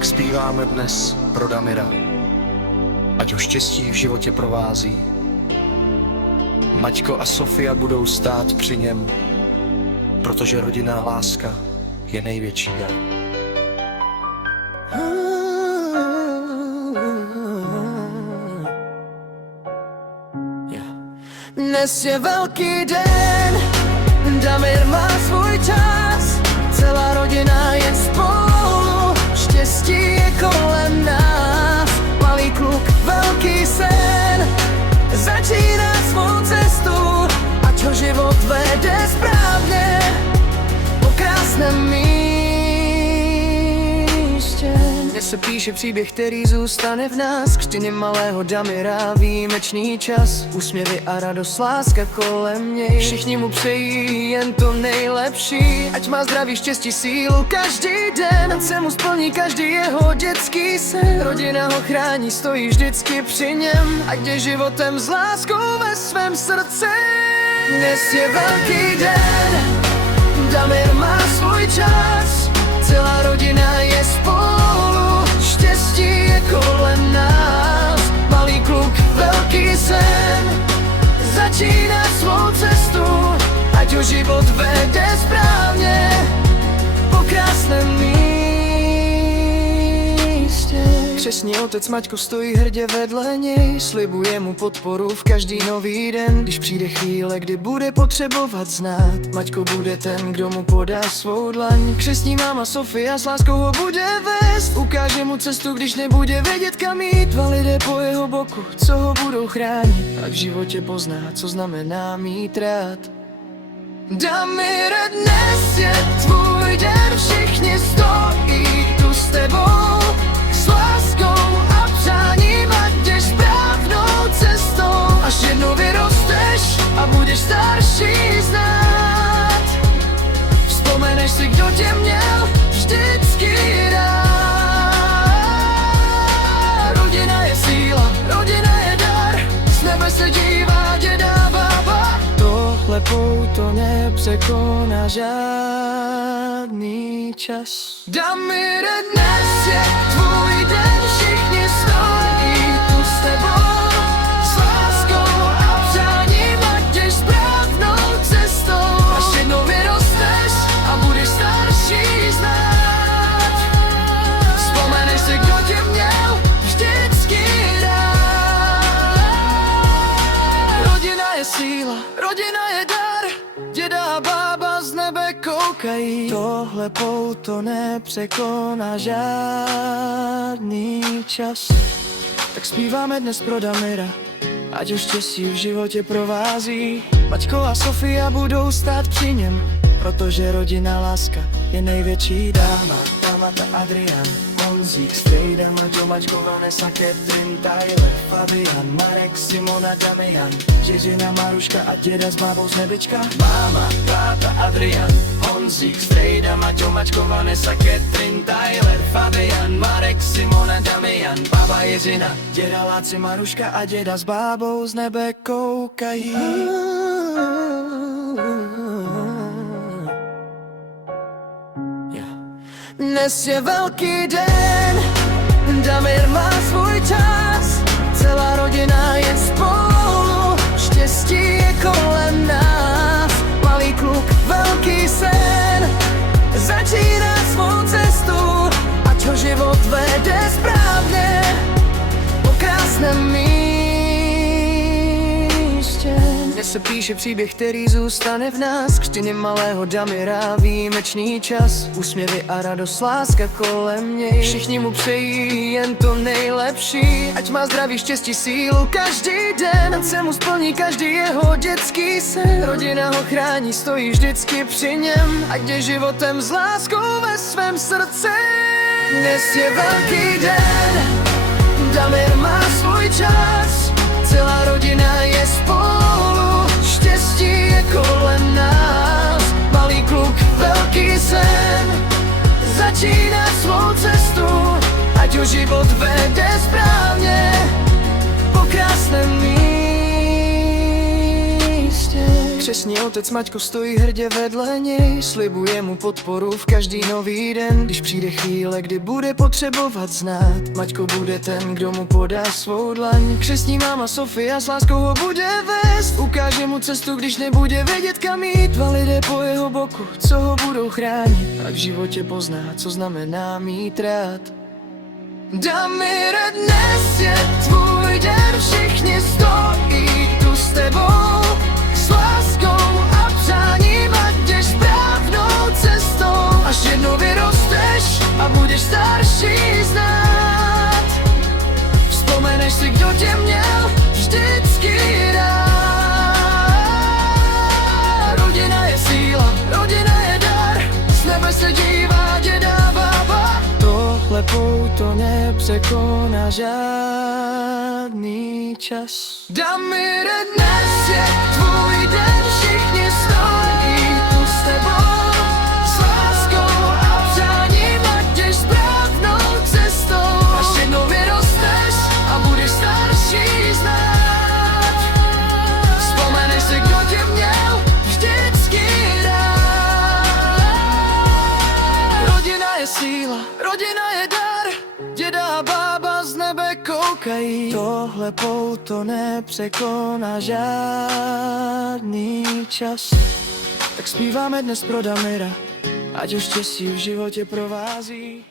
Tak zpíváme dnes pro Damira, ať ho štěstí v životě provází. Maťko a Sofia budou stát při něm, protože rodinná láska je největší dar. Dnes je velký den, Damir má svůj čas, celá rodina je spolu, štěstí je kolem nás. Malý kluk, velký sen, začíná svou cestu, ať ho život vede správně po krásném místě. Dnes se píše příběh, který zůstane v nás, křtiny malého Damira, výjimečný čas, úsměvy a radost, láska kolem něj. Všichni mu přejí jen to nejlepší, ať má zdraví, štěstí, sílu každý den, ať se mu splní každý jeho dětský sen. Rodina ho chrání, stojí vždycky při něm, ať jde životem s láskou ve svém srdci. Dnes je velký den, Damir má svůj čas, celá rodina je spolu, štěstí je kolem nás. Malý kluk, velký sen, začíná svou cestu, ať ho život vede správně po krásném místě. Křestní otec Maťko stojí hrdě vedle něj, slibuje mu podporu v každý nový den. Když přijde chvíle, kdy bude potřebovat znát, Maťko bude ten, kdo mu podá svou dlaň. Křestní máma Sofia s láskou ho bude vést, ukáže mu cestu, když nebude vědět kam jít. Dva lidé po jeho boku, co ho budou chránit, a v životě pozná, co znamená mít rád. Damire, dnes je tvůj den, všichni stojí tu s tebou, s láskou a přáním, ať jdeš správnou cestou, až jednou vyrosteš a budeš starší znát. Vzpomeneš si, kdo tě měl vždycky rád. Rodina je síla, rodina je dar, z nebe se dívá děda baba. Tohle pouto nepřekoná žádný čas. Damire, dnes je tvůj den, všichni stojí tu s tebou, s láskou a přáním, ať jdeš správnou cestou, až jednou vyrosteš a budeš starší znát. Vzpomeneš si, kdo tě měl vždycky rád. Rodina je síla, rodina je dar, děda a bába z nebe koukají. Tohle pouto nepřekoná žádný čas. Tak zpíváme dnes pro Damira, ať už štěstí v životě provází. Maťko a Sofia budou stát při něm, protože rodinná láska je největší dáma. Tamata, Adrian, Honzík, Strejda, Maťo, Mačko, Vanessa, Catherine, Tyler, Fabian, Marek, Simona, Damian, Žiřina, Maruška a děda s bábou z nebička. Máma, táta, Adrian, Honzík, Strejda, Maťo, Mačko, Vanessa, Catherine, Tyler, Fabian, Marek, Simona, Damian, bába Jiřina, děda Láci, Maruška a děda s bábou z nebe koukají. Dnes je velký den, Damir má svůj čas, celá rodina je spolu, štěstí je kolem nás. Malý kluk, velký sen, začíná svou cestu, ať ho život vede správně po krásném místě. Dnes se píše příběh, který zůstane v nás, křtiny malého Damira, výjimečný čas, úsměvy a radost, láska kolem něj. Všichni mu přejí jen to nejlepší, ať má zdraví, štěstí, sílu každý den, ať se mu splní každý jeho dětský sen. Rodina ho chrání, stojí vždycky při něm, ať jde životem s láskou ve svém srdci. Dnes je velký den, Damir má svůj čas, celá rodina je spolu, štěstí je kolem nás. Malý kluk, velký sen, začíná svou cestu, ať ho život vede správně po krásném místě. Křestní otec Maťko stojí hrdě vedle něj, slibuje mu podporu v každý nový den. Když přijde chvíle, kdy bude potřebovat znát, Maťko bude ten, kdo mu podá svou dlaň. Křestní máma Sofia s láskou ho bude vést, ukáže mu cestu, když nebude vědět kam jít. Dva lidé po jeho boku, co ho budou chránit, a v životě pozná, co znamená mít rád. Damire, dnes je tvůj den, všichni stojí tu s tebou, s láskou a přáním, ať jdeš správnou cestou. Až jednou vyrosteš a budeš starší znát, vzpomeneš si, kdo tě měl vždycky rád. Rodina je síla, rodina je dar, z nebe se dívá děda baba. Tohle pouto nepřekoná žádný čas. Damire, dnes je tvůj den, všichni stojí tu s tebou, s láskou a přáním, ať jdeš správnou cestou. Až jednou vyrosteš a budeš starší znát, vzpomeneš si, kdo tě měl vždycky rád. Rodina je síla, rodina je dar, děda a bába z nebe koukají. Tohle pouto nepřekoná žádný čas. Tak zpíváme dnes pro Damira, ať už štěstí v životě provází.